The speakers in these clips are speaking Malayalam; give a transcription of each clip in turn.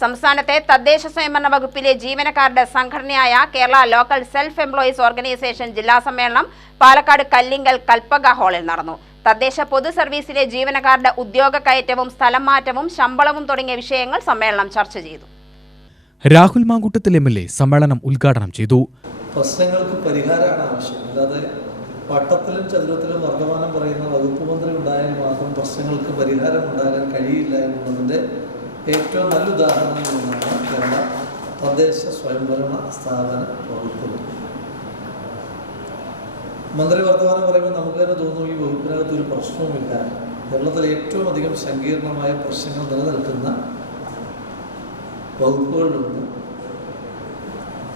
സംസ്ഥാനത്തെ തദ്ദേശ സ്വയംഭരണ വകുപ്പിലെ ജീവനക്കാരുടെ സംഘടനയായ Kerala local self employees organisation ജില്ലാ സമ്മേളനം പാലക്കാട് കല്ലിങ്കൽ കൽപ്പക ഹാളിൽ നടന്നു. തദ്ദേശ പൊതു സർവീസിലെ ജീവനക്കാരുടെ ഉദ്യോഗ കയറ്റവും സ്ഥലം മാറ്റവും ശമ്പളവും തുടങ്ങിയ വിഷയങ്ങൾ സമ്മേളനം ചർച്ച ചെയ്തു. Rahul Mamkootathil M L A സമ്മേളനം ഉദ്ഘാടനം ചെയ്തു. പ്രശ്നങ്ങൾക്ക് പരിഹാരമാണ് ആവശ്യം. അല്ലാതെ വട്ടത്തിലും ചതുരത്തിലും വർത്തമാനം പറയുന്ന വകുപ്പ് മന്ത്രി ഉണ്ടായാൽ മാത്രം പ്രശ്നങ്ങൾക്ക് പരിഹാരം ഉണ്ടാകാൻ കഴിയില്ല എന്നുള്ളതിന്റെ ഏറ്റവും നല്ല ഉദാഹരണങ്ങളിൽ ഒന്നാണ് കേരള തദ്ദേശ സ്വയംഭരണ സ്ഥാപന വകുപ്പ്. മന്ത്രി വർത്തമാനം പറയുമ്പോൾ നമുക്ക് തന്നെ തോന്നുന്നു ഈ വകുപ്പിനകത്ത് ഒരു പ്രശ്നവുമില്ല. കേരളത്തിൽ ഏറ്റവും അധികം സങ്കീർണമായ പ്രശ്നങ്ങൾ നിലനിൽക്കുന്ന വകുപ്പുകളിലുണ്ട്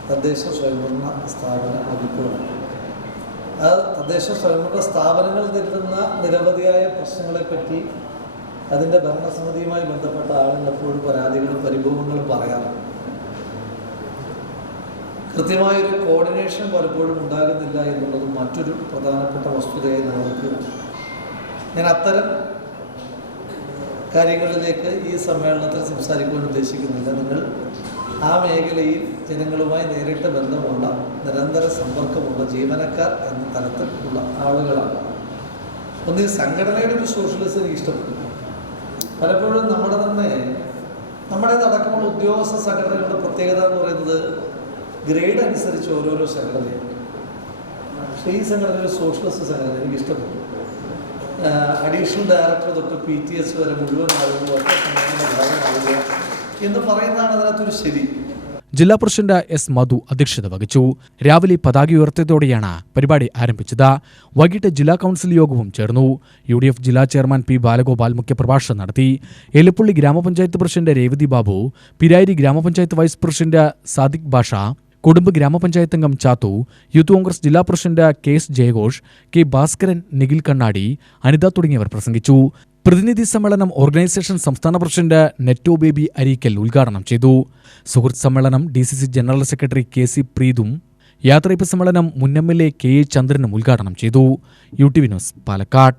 തദ്ദേശ സ്വയംഭരണ സ്ഥാപന വകുപ്പുകളാണ് അത് തദ്ദേശ സ്വയംഭരണ സ്ഥാപനങ്ങൾ നേരിടുന്ന നിരവധിയായ പ്രശ്നങ്ങളെപ്പറ്റി അതിന്റെ ഭരണസമിതിയുമായി ബന്ധപ്പെട്ട ആളുകൾ എപ്പോഴും പരാതികളും പരിഭവങ്ങളും പറയാറുണ്ട്. കൃത്യമായൊരു കോർഡിനേഷൻ പലപ്പോഴും ഉണ്ടാകുന്നില്ല എന്നുള്ളത് മറ്റൊരു പ്രധാനപ്പെട്ട വസ്തുതയായി നിലനിൽക്കുക ഞാൻ അത്തരം കാര്യങ്ങളിലേക്ക് ഈ സമ്മേളനത്തിൽ സംസാരിക്കുവാൻ ഉദ്ദേശിക്കുന്നില്ല. നിങ്ങൾ ആ മേഖലയിൽ ജനങ്ങളുമായി നേരിട്ട് ബന്ധമുള്ള നിരന്തര സമ്പർക്കമുള്ള ജീവനക്കാർ എന്ന തലത്തിൽ ഉള്ള ആളുകളാണ്. ഒന്ന് ഈ സംഘടനയുടെ ഒരു സോഷ്യലിസം ഇഷ്ടപ്പെട്ടു പലപ്പോഴും നമ്മുടെ തന്നെ നമ്മുടെ നടക്കുമ്പോൾ ഉദ്യോഗസ്ഥ സംഘടനകളുടെ പ്രത്യേകത എന്ന് പറയുന്നത് ഗ്രേഡ് അനുസരിച്ച് ഓരോരോ സംഘടനയാണ്. പക്ഷേ ഈ സംഘടന ഒരു സോഷ്യലിസ്റ്റ് സംഘടന എനിക്ക് ഇഷ്ടപ്പെട്ടു. അഡീഷണൽ ഡയറക്ടർ തൊട്ട് പി ടി എസ് വരെ മുഴുവൻ ആളുകളും ഒക്കെ സംഘടനയുടെ ഭാഗമാവുക എന്ന് പറയുന്നതാണ് അതിനകത്തൊരു ശരി. ജില്ലാ പ്രസിഡന്റ് എസ് മധു അധ്യക്ഷത വഹിച്ചു. രാവിലെ പതാക ഉയർത്തിയതോടെയാണ് പരിപാടി ആരംഭിച്ചത്. വൈകിട്ട് ജില്ലാ കൗൺസിൽ യോഗവും ചേർന്നു. യു ഡി എഫ് ജില്ലാ ചെയർമാൻ പി ബാലഗോപാൽ മുഖ്യപ്രഭാഷണം നടത്തി. എലിപ്പള്ളി ഗ്രാമപഞ്ചായത്ത് പ്രസിഡന്റ് രേവതി ബാബു പിരാരി ഗ്രാമപഞ്ചായത്ത് വൈസ് പ്രസിഡന്റ് സാദിഖ് ബാഷ കുടുംബ ഗ്രാമപഞ്ചായത്ത് അംഗം ചാത്തു യൂത്ത് കോൺഗ്രസ് ജില്ലാ പ്രസിഡന്റ് കെ എസ് ജയഘോഷ് കെ ഭാസ്കരൻ നിഖിൽ കണ്ണാടി അനിത തുടങ്ങിയവർ പ്രസംഗിച്ചു. പ്രതിനിധി സമ്മേളനം ഓർഗനൈസേഷൻ സംസ്ഥാന പ്രസിഡന്റ് നെറ്റോ ബേബി അരീക്കൽ ഉദ്ഘാടനം ചെയ്തു. സുഹൃത്ത് സമ്മേളനം D C C general secretary K C പ്രീതും യാത്രയപ്പ് സമ്മേളനം മുൻ M L A K A ചന്ദ്രനും ഉദ്ഘാടനം ചെയ്തു. U T V news Palakkad.